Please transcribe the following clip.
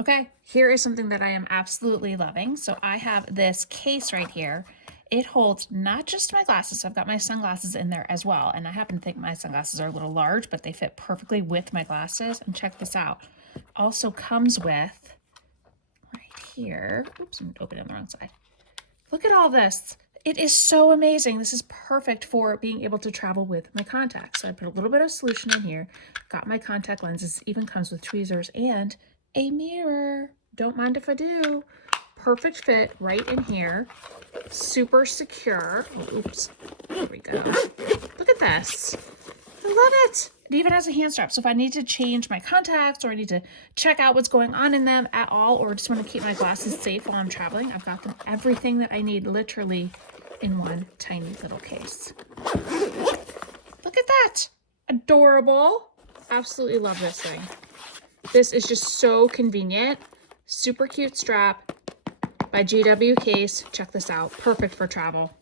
Okay, here is something that I am absolutely loving. So I have this case right here. It holds not just my glasses, so I've got my sunglasses in there as well. And I happen to think my sunglasses are a little large, but they fit perfectly with my glasses. And check this out. Also comes with, right here, oops, I'm opening the wrong side. Look at all this. It is so amazing. This is perfect for being able to travel with my contacts. So I put a little bit of solution in here, got my contact lenses, even comes with tweezers and a mirror. Don't mind if I do. Perfect fit right in here. Super secure. Oh, oops. There we go. Look at this. I love it. It even has a hand strap. So if I need to change my contacts or I need to check out what's going on in them at all, or just want to keep my glasses safe while I'm traveling, I've got them everything that I need literally in one tiny little case. Look at that. Adorable. Absolutely love this thing. This is just so convenient. Super cute strap by GWCASE. Check this out. Perfect for travel.